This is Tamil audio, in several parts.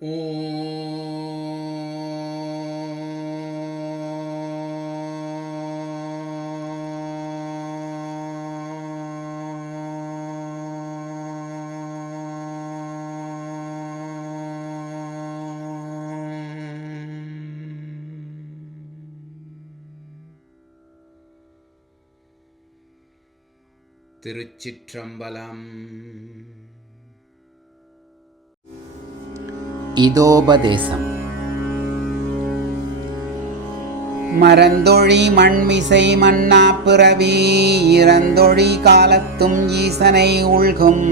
திருச்சிற்றம்பலம். இதோபதேசம். மறந்தொழி மண்மிசை மன்னா பிறவி இறந்தொழி காலத்தும் ஈசனை உள்கும்.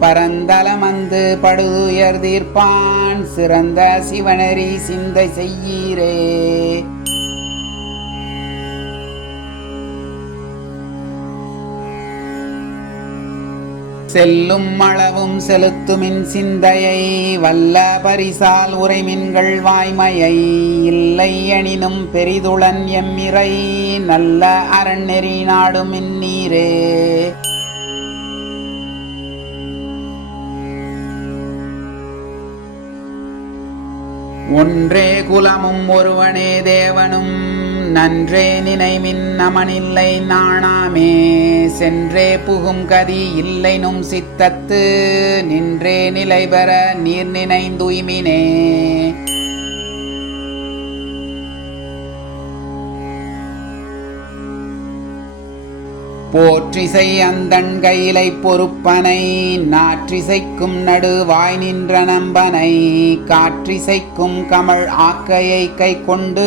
பரந்தலமந்து படுதுயர் தீர்ப்பான் சிறந்த சிவனரி சிந்தை செய்யீரே. செல்லும் அளவும் செலுத்துமின் சிந்தையை வல்ல பரிசால் உரைமின்கள் வாய்மையை இல்லை எனினும் பெரிதுளன் எம்மிறை நல்ல அரண்நெறி நாடும் இந்நீரே ஒன்றே குலமும் ஒருவனே தேவனும் நன்றே நினைமின் நமனில்லை நாணாமே. சென்றே புகும் கதி இல்லைனும் சித்தத்து. நின்றே நிலை பெற நீர் நினைந்துய்மினே. போற்றிசை அந்தன் கையிலை பொறுப்பனை நாற்றிசைக்கும் நடுவாய் நின்ற நம்பனை காற்றிசைக்கும் கமழ் ஆக்கையை கை கொண்டு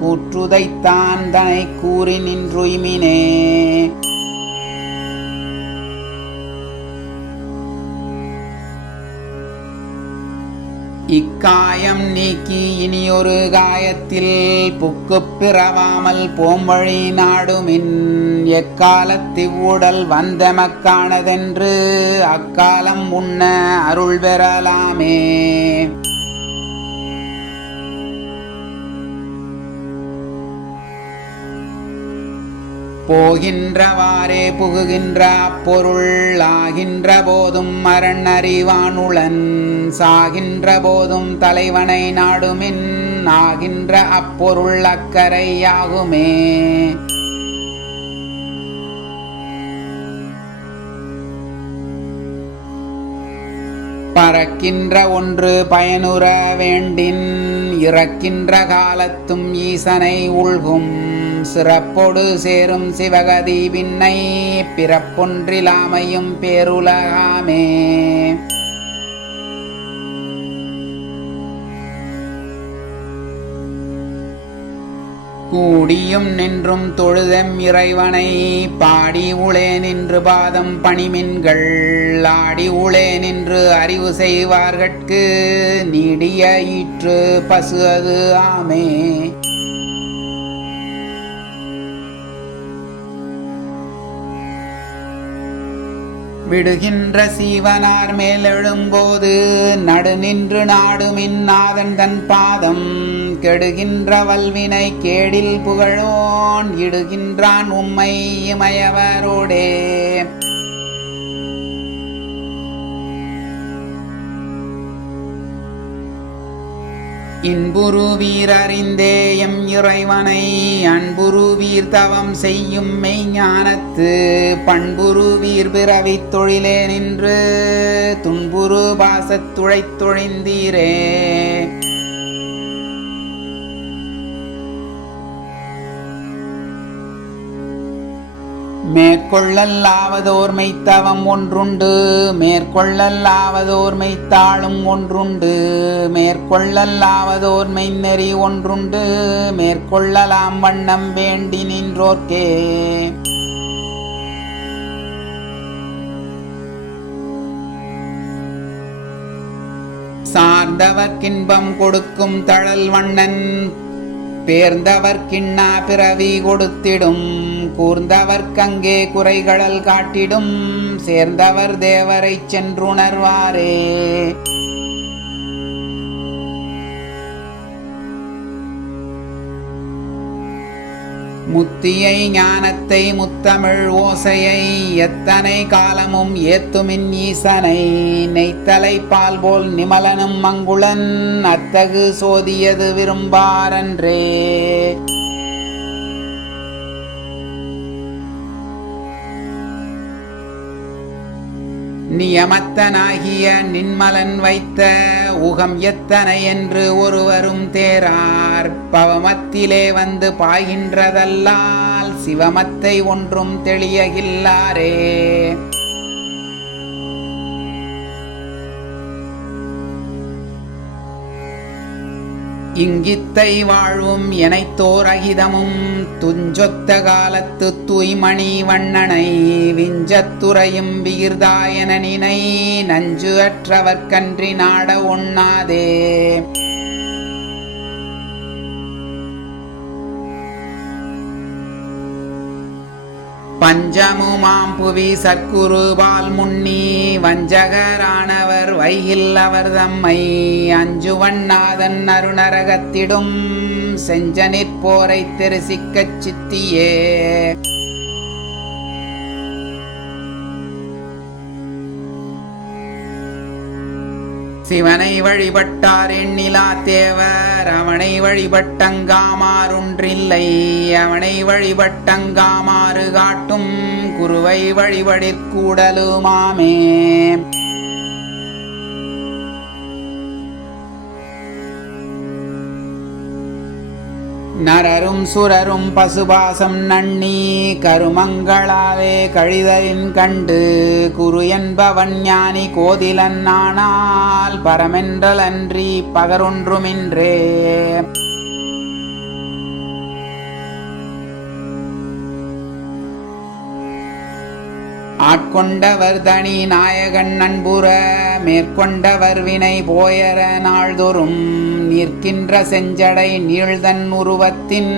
கூற்றுதைத்தான் தனை கூறி நின்றுய்மினே. இக்காயம் நீக்கி இனியொரு காயத்தில் புக்கு பிறவாமல் போம்வழி நாடுமின் எக்காலத்திவ்வுடல் வந்தமக்கானதென்று அக்காலம் உண்ண அருள் பெறலாமே போகின்றவாறே புகுகின்ற அப்பொருள் ஆகின்ற போதும் மரண் அறிவானுளன் சாகின்ற போதும் தலைவனை நாடுமின் ஆகின்ற அப்பொருள் அக்கறையாகுமே. பறக்கின்ற ஒன்று பயனுற வேண்டின் இறக்கின்ற காலத்தும் ஈசனை உள்கும். சிறப்பொடு சேரும் சிவகதி விண்ணை பிறப்பொன்றிலாமையும் பேருலகாமே. கூடியும் நின்றும் தொழுதம் இறைவனை பாடி உளே நின்று பாதம் பணிமின்கள் ஆடி உளே நின்று அறிவு செய்வார்கட்கு நீடிய ஈற்று பசு அது ஆமே. விடுகின்ற சீவனார் மேலெழும்போது நடுநின்று நாடும் நாடுமின் தன் பாதம். கெடுகின்ற வல்வினை கேடில் புகழோன் இடுகின்றான் உம்மை இமயவரோடே. இன்புரு வீரறிந்தே எம் இறைவனை அன்புரு வீர் தவம் செய்யும் மெய்ஞானத்து பண்புரு வீர் பிறவி தொழிலே நின்று துன்புரு பாசத்துழைத்தொழிந்தீரே மேற்கொள்ளல்லாவதோர் மெய்த்தவம் ஒன்றுண்டு மேற்கொள்ளல்லாவதோர் மெய்த்தாளும் ஒன்றுண்டு மேற்கொள்ளல்லாவதோர் மெய்நெறி ஒன்றுண்டு மேற்கொள்ளலாம் வண்ணம் வேண்டி நின்றோர்க்கே. சார்ந்தவர்க்கின்பம் கொடுக்கும் தழல் வண்ணன் பேர்ந்தவர்க்கிண்ணா பிறவி கொடுத்திடும் கூர்ந்தவர் கங்கே குறைகளல் காட்டிடும் சேர்ந்தவர் தேவரைச் சென்றுணர்வாரே. முத்தியை ஞானத்தை முத்தமிழ் ஓசையை எத்தனை காலமும் ஏத்துமின் ஈசனை நெய்த்தலை பால் போல் நிமலனும் மங்குளன் அத்தகு சோதியது விரும்பாரன்றே நியமத்தனாகிய நின்மலன் வைத்த உகம் எத்தனை என்று ஒருவரும் தேரார். பவமத்திலே வந்து பாய்கின்றதல்லால் சிவமத்தை ஒன்றும் தெளியகில்லாரே. இங்கித்தை வாழ்வும் எனைத்தோர் அகிதமும் துஞ்சொத்த காலத்து தூய்மணி வண்ணனை விஞ்சத்துறையும் விகிர்தாயன நினை நஞ்சு அற்றவர்கன்றி நாட ஒண்ணாதே பஞ்சமுமாம் புவி சற்குருபால் முன்னி வஞ்சகரானவர் வைகில் அவர் தம்மை அஞ்சுவண்ணாதன் அருணரகத்திடும் செஞ்சனிற்போரை தெரிசிக்கச் சித்தியே. சிவனை வழிபட்டார் எண்ணிலா தேவர். அவனை வழிபட்டங்காமாறுன்றில்லை. அவனை வழிபட்டங்காமாறு காட்டும் குருவை வழிபடிற்கூடலுமாமே. நரரும் சுரரும் பசுபாசம் நன்னி கருமங்களாவே கழிதலின் கண்டு குரு என்பவன் ஞானி கோதிலன் ஆனால் பரமென்றலன்றி பகரொன்றுமின்றே. ஆட்கொண்டவர் தனி நாயகன் நண்புற மேற்கொண்டவர் வினை போயர நாள்தோறும் நிற்கின்ற செஞ்சடை நீழ்தன் உருவத்தின்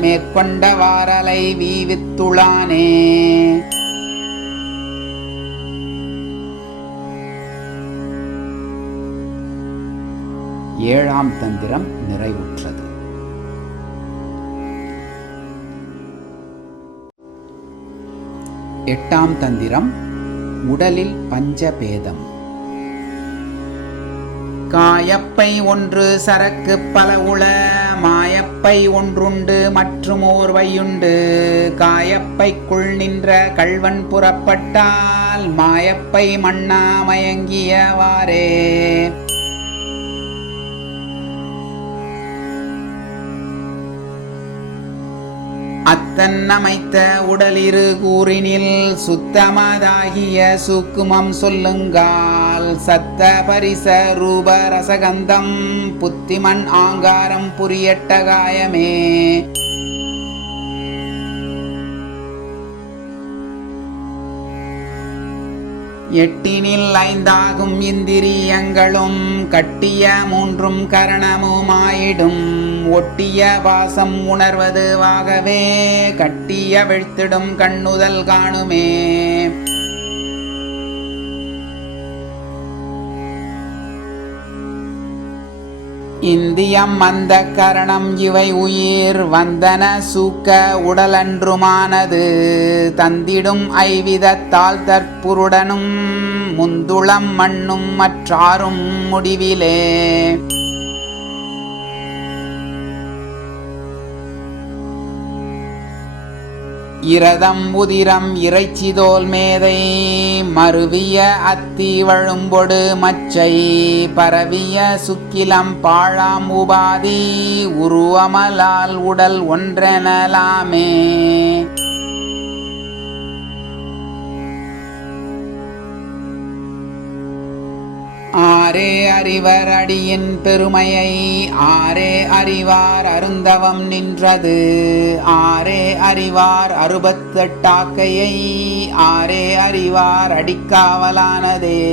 மேற்கொண்ட வாரலை வீவித்துளானே. ஏழாம் தந்திரம் நிறைவுற்றது. எட்டாம் தந்திரம் உடலில் பஞ்சபேதம். காயப்பை ஒன்று சரக்கு பல உள மாயப்பை ஒன்றுண்டு மற்றும் ஓர்வையுண்டு. காயப்பைக்குள் நின்ற கள்வன் புறப்பட்டால் மாயப்பை மண்ணா மயங்கியவாறே. அத்தன் அமைத்த உடலிரு கூறினில் சுத்தமதாகிய சுக்குமம் சொல்லுங்கால் சத்த பரிச ரூப ரசகந்தம் புத்திமன் ஆங்காரம் புரியட்ட காயமே. எட்டினில் ஐந்தாகும் இந்திரியங்களும் கட்டிய மூன்றும் கரணமுமாயிடும். ஒட்டிய பாசம் உணர்வதுவாகவே கட்டிய வெழ்த்திடும் கண்ணுதல் காணுமே. இந்தியம் அந்த கரணம் இவை உயிர் வந்தன சூக்க உடலன்றுமானது. தந்திடும் ஐவிதத்தால் தற்புருடனும் முந்துளம் மண்ணும் மற்றாரும் முடிவிலே. இரதம் உதிரம் இறைச்சிதோல் மேதை. மருவிய அத்தி வழும்பொடு மச்சை. பரவிய சுக்கிலம் பாழாம் உபாதி. உருவமலால் உடல் ஒன்றெனலாமே. ஆரே அறிவர் அடியின் பெருமையை ஆரே அறிவார் அருந்தவம் நின்றது. ஆரே அறிவார் அறுபத்தெட்டாக்கையை ஆரே அறிவார் அடிக்காவலானதே.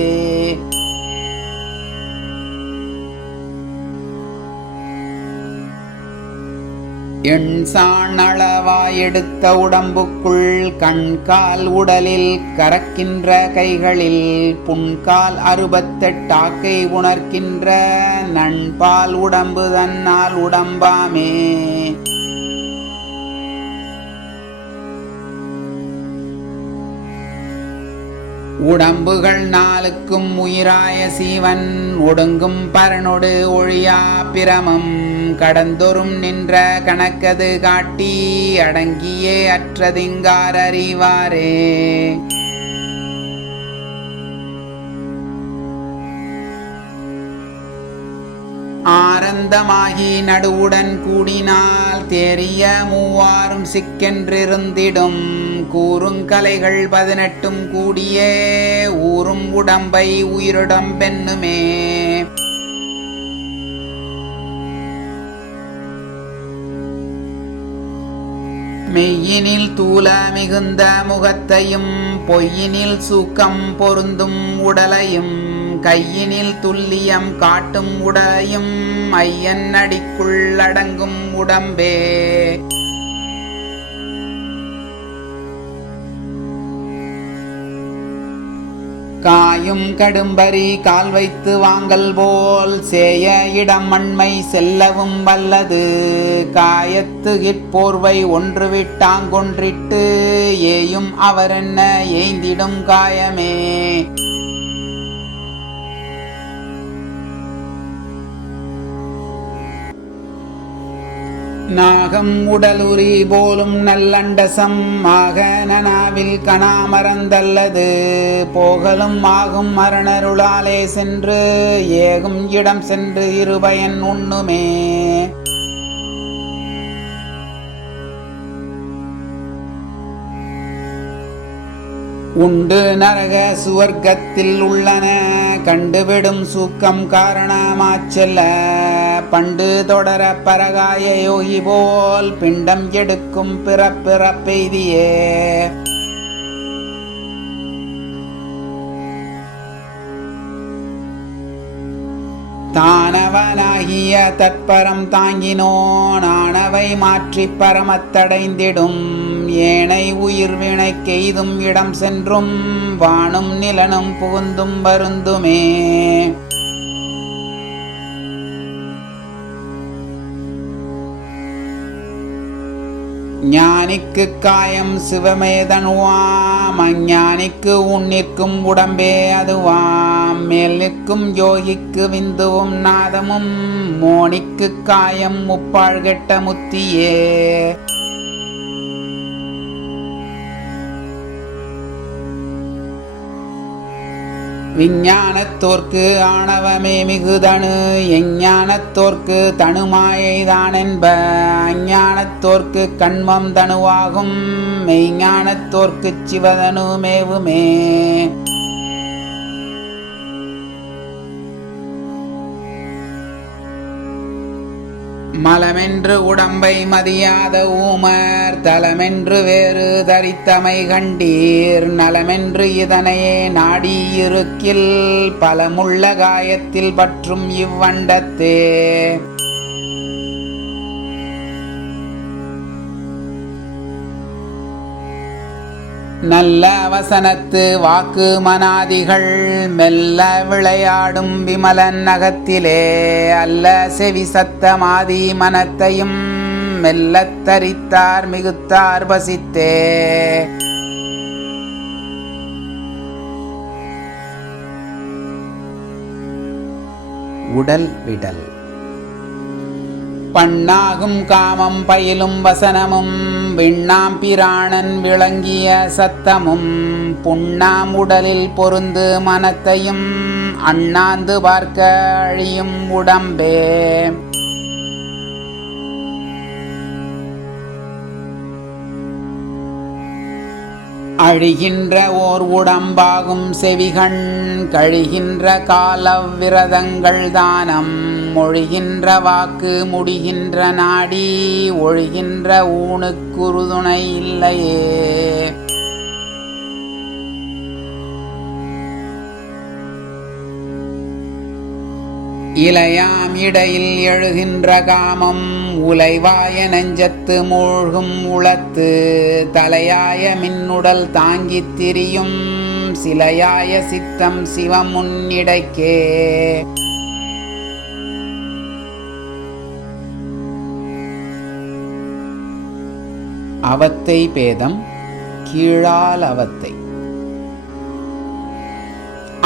எண்சான் அளவாய் எடுத்த உடம்புக்குள் கண்கால் உடலில் கறக்கின்ற கைகளில் புண்கால் அறுபத்தெட்டாக்கை உணர்கின்ற நண்பால் உடம்பு தன்னால் உடம்பாமே. உடம்புகள் நாளுக்கும் உயிராய சீவன் ஒடுங்கும் பரனொடு ஒழியா பிரமம். கடந்தொரும் நின்ற கணக்கது காட்டி அடங்கியே அற்றதிங்கார் அறிவாரே. ஆனந்தமாகி நடுவுடன் கூடினால் தேறிய மூவாரும் சிக்கென்றிருந்திடும். கூறுங்கலைகள் பதினெட்டும் கூடியே ஊறும் உடம்பை உயிருடம்பென்னுமே. மெய்யினில் தூல மிகுந்த முகத்தையும் பொய்யினில் சூக்கம் பொருந்தும் உடலையும் கையினில் துல்லியம் காட்டும் உடலையும் ஐயன் அடிக்குள் அடங்கும் உடம்பே. காயும் கடும்பரி கால் வைத்து வாங்கல் போல் சேய இடம் மண்மை செல்லவும் வல்லது. காயத்து இட்போர்வை ஒன்று விட்டாங்கொன்றிட்டு ஏயும் அவரென்ன ஏய்ந்திடும் காயமே. நாகம் உடலுரி போலும் நல்லண்டசம் ஆக நனாவில் கணாமறந்தல்லது போகலும் ஆகும் மரணருளாலே சென்று ஏகும் இடம் சென்று இருபயன் உண்ணுமே. உண்டு நரக சுவர்க்கத்தில் உள்ளன. கண்டுவிடும் சூக்கம் காரணமாச்செல்ல பண்டு தொடர பரகாய யோகி போல் பிண்டம் எடுக்கும் பிறப்பிறப்பெய்தியே. தானவனாகிய தற்பரம் தாங்கினோன். ஆனவை மாற்றி பரமத்தடைந்திடும். ஏனை உயிர் வினை கெய்தும் இடம் சென்றும் வானும் நிலனும் புகுந்தும் வருந்துமே. ஞானிக்கு காயம் சிவமே தனுவாம் அஞ்ஞானிக்கு உன்னிற்கும் உடம்பே அதுவாம் மேல் நிற்கும் யோகிக்கு விந்துவும் நாதமும் மோனிக்கு காயம் முப்பாழ் கெட்ட முத்தியே. விஞ்ஞானத்தோர்க்கு ஆணவமே மிகுதனு எஞ்ஞானத்தோர்க்கு தனுமாயைதான் என்ப அஞ்ஞானத்தோர்க்கு கண்மம் தனுவாகும் மெய்ஞானத்தோர்க்கு சிவதனு மேவுமே மலமென்று உடம்பை மதியாத ஊமர் தலமென்று வேறு தரித்தமை கண்டீர். நலமென்று இதனையே நாடியிருக்கில் பலமுள்ள காயத்தில் பற்றும் இவ்வண்டத்தே. நல்ல அவசனத்து வாக்கு மனாதிகள் மெல்ல விளையாடும் விமலன் நகத்திலே அல்ல செவி சத்தமாதி மனத்தையும் மெல்லத் தரித்தார் மிகுத்தார் பசித்தே உடல் விடல். பண்ணாகும் காமம் பயிலும் வசனமும் விண்ணாம் பிராணன் விளங்கிய சத்தமும் புண்ணாம் உடலில் பொருந்து மனத்தையும் அண்ணாந்து பார்க்க அழியும் உடம்பே. அழிகின்ற ஓர் உடம்பாகும் செவிகண் கழிகின்ற காலவிரதங்கள் தானம். மொழிகின்ற வாக்கு முடிகின்ற நாடி ஒழிகின்ற ஊனுக்குறுதுணை இல்லையே. இலையாம் இடையில் எழுகின்ற காமம் உலைவாய நெஞ்சத்து மூழ்கும் உளத்து தலையாய மின்னுடல் தாங்கித் திரியும் சிலையாய சித்தம் சிவமுன்னிடைக்கே அவத்தை பேதம் கீழால் அவத்தை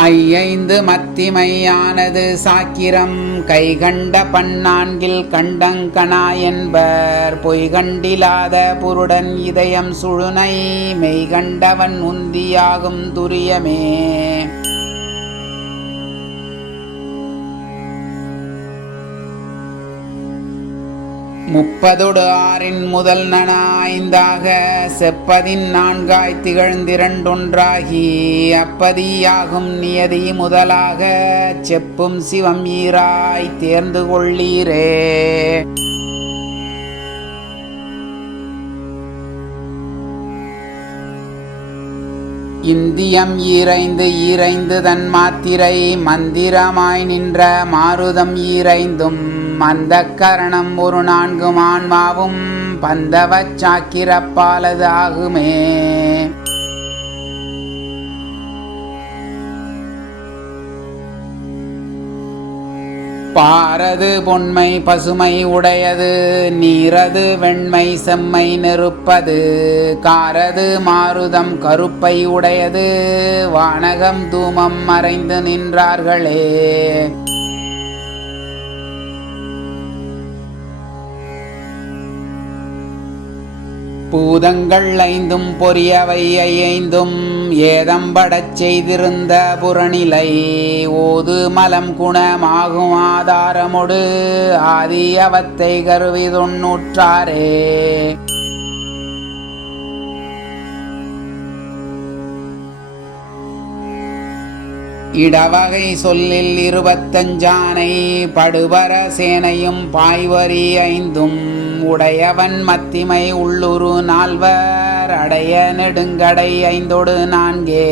ஐயைந்து மத்திமையானது சாக்கிரம் கைகண்ட பன்னான்கில் கண்டங்கணா என்பர் பொய்கண்டிலாத புருடன் இதயம் சுழுனை மெய்கண்டவன் உந்தியாகும் துரியமே. முப்பதொடு ஆறின் முதல் நனாய்ந்தாக செப்பதின் நான்காய் திகழ்ந்திரண்டொன்றாகி அப்பதியாகும் நியதி முதலாக செப்பும் சிவம் ஈராய் தேர்ந்து கொள்ளீரே. இந்தியம் ஈரைந்து ஈரைந்து தன் மாத்திரை மந்திரமாய் நின்ற மாருதம் ஈரைந்தும் மந்த கரணம் ஒரு நான்கு ஆன்மாவும் பந்தவச் சாக்கிரப்பாலது ஆகுமே. பாரது பொன்மை பசுமை உடையது நீரது வெண்மை செம்மை நெருப்பது காரது மாருதம் கருப்பை உடையது வானகம் தூமம் மறைந்து நின்றார்களே. பூதங்கள் ஐந்தும் பொரியவை ஐந்தும் ஏதம்படச் செய்திருந்த புறநிலை ஓது மலம் குணமாகும் ஆதாரமொடு ஆதியவத்தை கருவி தொன்னூற்றாரே இடவகை சொல்லில் இருபத்தஞ்சானை படுபர சேனையும் பாய்வரி ஐந்தும் உடையவன் மத்திமை உள்ளுரு நால்வர் அடைய நெடுங்கடை ஐந்தொடு நான்கே.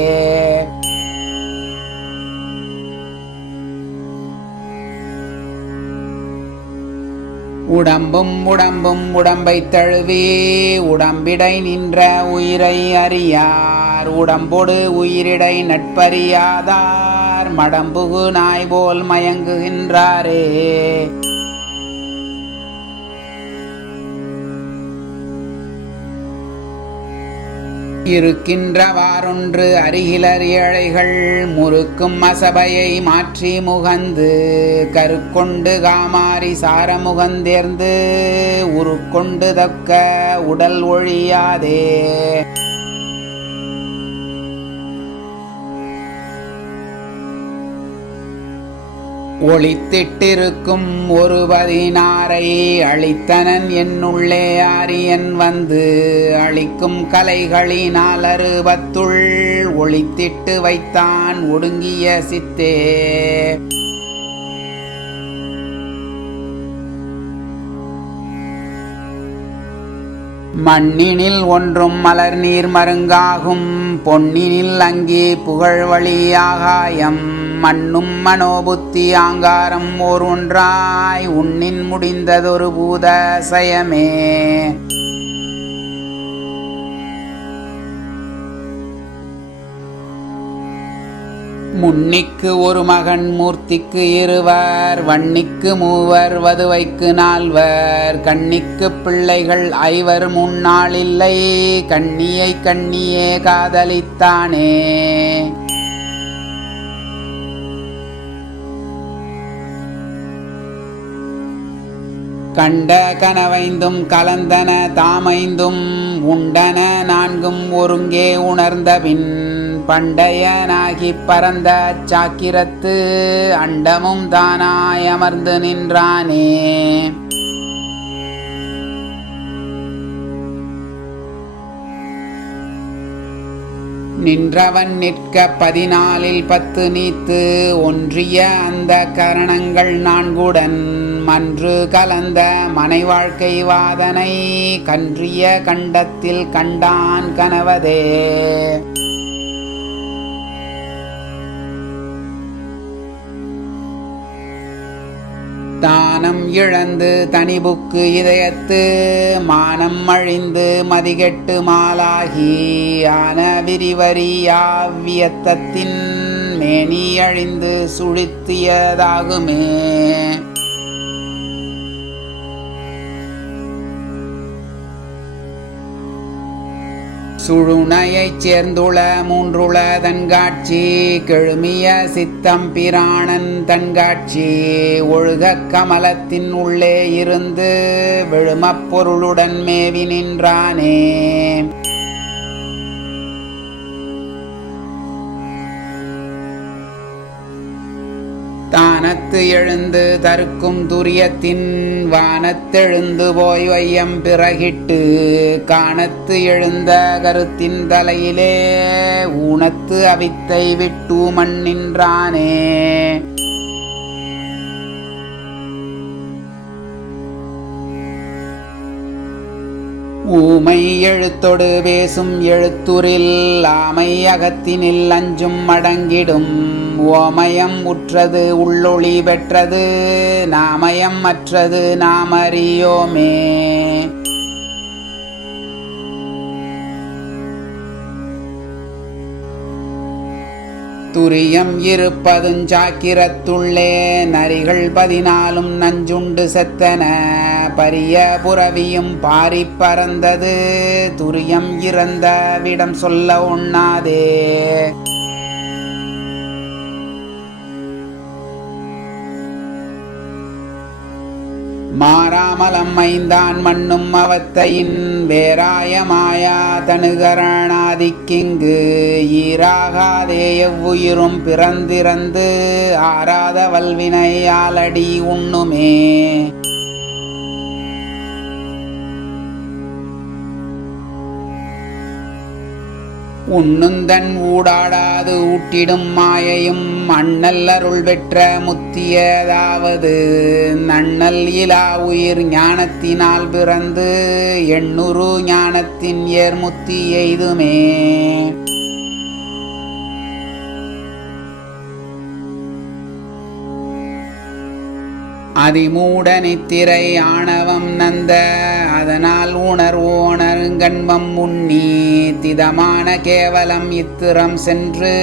உடம்பும் உடம்பும் உடம்பை தழுவி உடம்பிடை நின்ற உயிரை அறியார். உடம்பொடு உயிரிடை நட்பறியாதார். மடம்புகு நாய் போல் மயங்குகின்றாரே. இருக்கின்றவாறொன்று அருகிலர் ஏழைகள் முறுக்கும் அசபையை மாற்றி முகந்து கருக்கொண்டு காமாரி சாரமுகந்தேர்ந்து உருக்கொண்டு தக்க உடல் ஒழியாதே. ஒளித்திட்டிருக்கும் ஒரு பதினாரை அழித்தனன் என்னுள்ளே ஆரியன் வந்து அழிக்கும் கலைகளினால் அறுபத்துள் ஒளித்திட்டு வைத்தான் ஒடுங்கிய சித்தே. மண்ணினில் ஒன்றும் மலர் நீர் மருங்காகும். பொன்னினில் அங்கே புகழ்வழி ஆகாயம். மண்ணும் மனோபுத்தி ஆங்காரம் ஓர் ஒன்றாய். உன்னின் முடிந்ததொரு பூத சயமே. முன்னிக்கு ஒரு மகன் மூர்த்திக்கு இருவர் வன்னிக்கு மூவர் வதுவைக்கு நால்வர். கண்ணிக்கு பிள்ளைகள் ஐவர் முன்னாள் இல்லை கண்ணியை கண்ணியே காதலித்தானே. கண்ட கனவைந்தும் கலந்தன தாமைந்தும் உண்டன நான்கும் ஒருங்கே உணர்ந்தபின் பண்டையனாகி பரந்த சாக்கிரத்து அண்டமும் தானாய் அமர்ந்து நின்றானே. நின்றவன் நிற்க பதினாலில் பத்து நீத்து ஒன்றிய அந்த கரணங்கள் நான்குடன் மன்று கலந்த மனை வாழ்க்கை வாதனை கன்றிய கண்டத்தில் கண்டான் கனவதே இழந்து தனிபுக்கு இதயத்து மானம் அழிந்து மதிகெட்டு மாலாகி ஆன விரிவரியாவியத்தத்தின் மேனி அழிந்து சுழித்தியதாகுமே. சுழுனையைச் சேர்ந்துள மூன்றுள தன்காட்சி கெழுமிய சித்தம் பிராணன் தன்காட்சி ஒழுகக் கமலத்தின் உள்ளே இருந்து விழுமப் பொருளுடன் மேவி நின்றானே. வானத்து எழுந்து தருக்கும் துரியத்தின் வானத்தெழுந்து போய் வையம் பிறகிட்டு காணத்து எழுந்த கருத்தின் தலையிலே ஊனத்து அவித்தை விட்டு மண்ணின்றானே. ஊமை எழுத்தொடு பேசும் எழுத்துரில் ஆமை அகத்தினில் அஞ்சும் அடங்கிடும் ஓமயம் உற்றது உள்ளொளி பெற்றது நாமயம் மற்றது நாம் அறியோமே துரியம் இருப்பதும் சாக்கிரத்துள்ளே நரிகள் பதினாலும் நஞ்சுண்டு செத்தன. பரிய புறவியும் பாரி பறந்தது துரியம் இறந்த விடம் சொல்ல உண்ணாதே மாறாமலம் ஐந்தான் மண்ணும் அவத்தையின் வேராய மாயா தனுகரணாதிக்கிங்கு. ஈராகாதே எவ்வுயிரும் பிறந்திறந்து ஆராத வல்வினையாலடி உண்ணுமே. உண்ணுந்தன் ஊடாடாது ஊட்டிடும் மாயையும் அண்ணல் அருள் பெற்ற முத்தியதாவது. நன்னல் இலா உயிர் ஞானத்தினால் பிறந்து எண்ணுரு ஞானத்தின் ஏர்முத்தி எய்துமே. அதிமூட நித்திரை ஆணவம் நந்த அதனால் உணர்வோணருங்கண்மம் உண்ணி திதமான கேவலம் இத்திரம் சென்று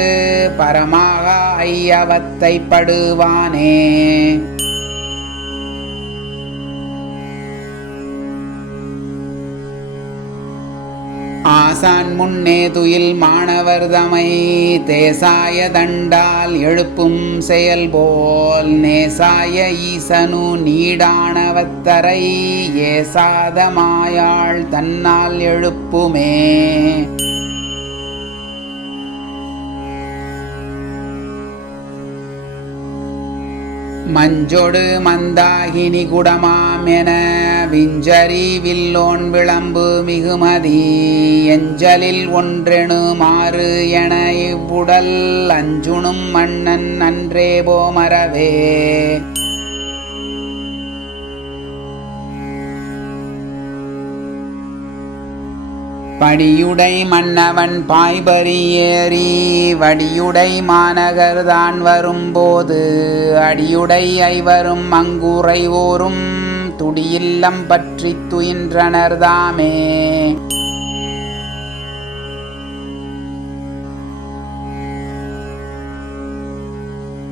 பரமாக ஐயவத்தை படுவானே. ஆசான் முன்னே துயில் மாணவர் தமை தேசாய தண்டால் எழுப்பும் செயல் போல் நேசாய ஈசனு நீடானவத்தரை ஏசாத மாயாள் தன்னால் எழுப்புமே. மஞ்சொடு மந்தாகினி குடமாம் என விஞ்சரி வில்லோன் விளம்பு மிகுமதி எஞ்சலில் ஒன்றெனு மாறு என இவ்வுடல் அஞ்சுணும் மன்னன் அன்றே போமரவே படியுடை மன்னவன் பாய்பறி ஏறி வடியுடை மாநகர் தான் வரும்போது அடியுடை ஐவரும் அங்குறைவோரும் துடியில்லம் பற்றி துயின்றனர் தாமே.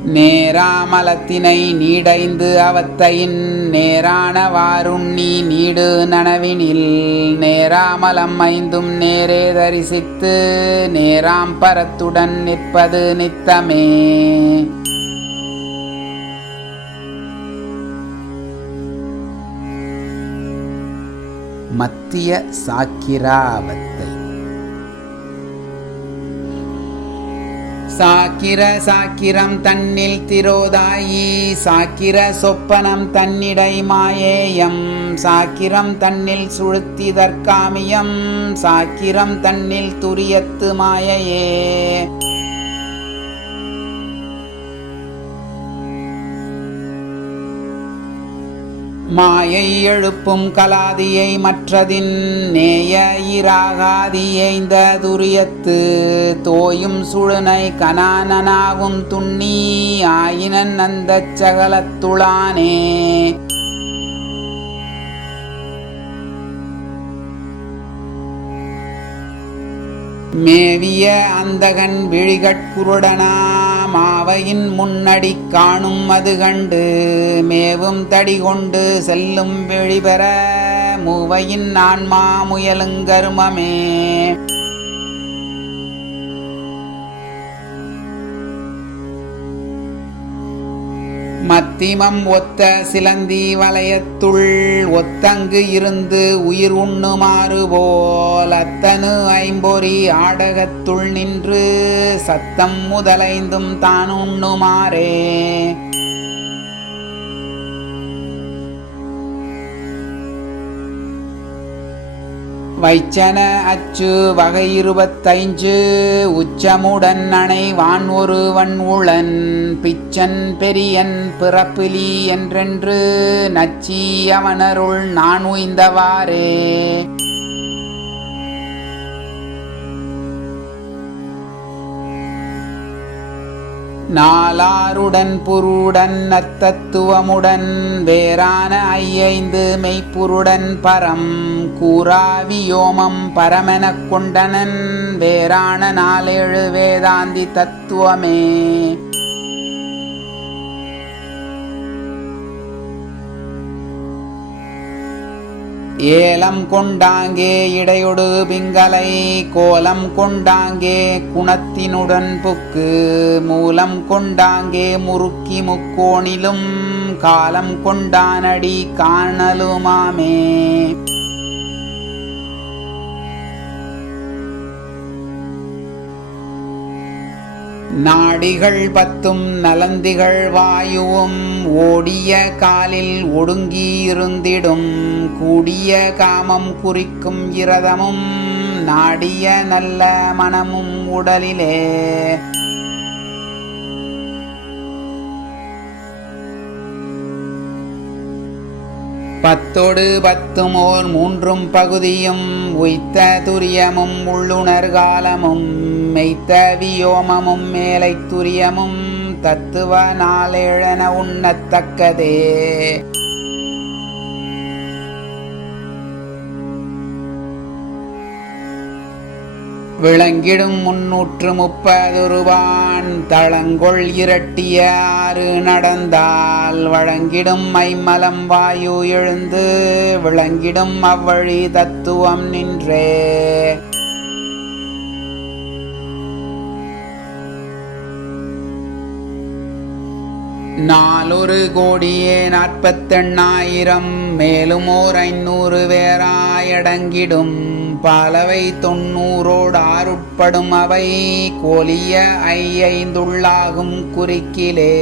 நேராமலத்தினை நீடைந்து அவத்தையின் நேரானவாருண்ணி நீடு நனவினில். நேராமலம் ஐந்தும் நேரே தரிசித்து நேராம் பரத்துடன் நிற்பது நித்தமே. மத்திய சாக்கிராவத் சாக்கிர சாக்கிரம் தன்னில் திரோதாயி சாக்கிர சொப்பனம் தன்னிடை மாயேயம் சாக்கிரம் தன்னில் சுழுத்தி தற்காமியம் சாக்கிரம் தன்னில் துரியத்து மாயையே. மாயை எழுப்பும் கலாதியை மற்றதின் நேய இராகாதியைந்த துரியத்து தோயும் சுழுனை கனானனாகும் துண்ணி ஆயினன் அந்த சகலத்துளானே மேவிய அந்தகன் விழிகட்குருடனா மாவையின் முன்னடி காணும் அது கண்டு மேவும் தடி கொண்டு செல்லும் வெளிபெற மூவையின் நான் மாமுயலுங்கருமமே மத்திமம் ஒத்த சிலந்தி வலயத்துள் ஒத்தங்கு இருந்து உயிர் உண்ணுமாறு போல் அத்தனு ஐம்பொறி ஆடகத்துள் நின்று சத்தம் முதலைந்தும் தான் உண்ணுமாறே. வைச்சன அச்சு வகை இருபத்தைஞ்சு உச்சமுடன் அணைவான் ஒருவன் உளன் பிச்சன் பெரியன் பிறப்பிலி என்றென்று நச்சி அவனருள் நான் உய்ந்தவாறே. நாலாருடன் புருடன் நத்தத்துவமுடன் வேறான ஐயைந்து மெய்ப்புருடன் பரம் கூறாவியோமம் பரமெனக் கொண்டனன் வேறான நாலேழு வேதாந்தி தத்துவமே. ஏலம் கொண்டாங்கே இடையொடு பிங்கலை கோலம் கொண்டாங்கே குணத்தினுடன் புக்கு மூலம் கொண்டாங்கே முறுக்கி முக்கோணிலும் காலம் கொண்டானடி காணலுமாமே. நாடிகள் பத்தும் நலந்திகள் வாயுவும் ஓடிய காலில் ஒடுங்கியிருந்திடும். கூடிய காமம் குறிக்கும் இரதமும் நாடிய நல்ல மனமும் உடலிலே. பத்தொடு பத்தும் ஓர் மூன்றும் பகுதியும் உய்த்த துரியமும் உள்ளுணர்காலமும் மெய்த்த வியோமமும் மேலை துரியமும் தத்துவ நாளேழன உண்ணத்தக்கதே. விளங்கிடும் முன்னூற்று முப்பது ரூபான் தளங்கொள் இரட்டியாறு நடந்தால் வழங்கிடும் மைமலம் வாயு எழுந்து விளங்கிடும் அவ்வழி தத்துவம் நின்றே. நாலொரு கோடியே நாற்பத்தெண்ணாயிரம் மேலும் ஓர் ஐநூறு வேறாயடங்கிடும் பலவை தொண்ணூறோடு ஆறுட்படும் அவை கோலிய ஐந்துள்ளாகும் குறிக்கிலே.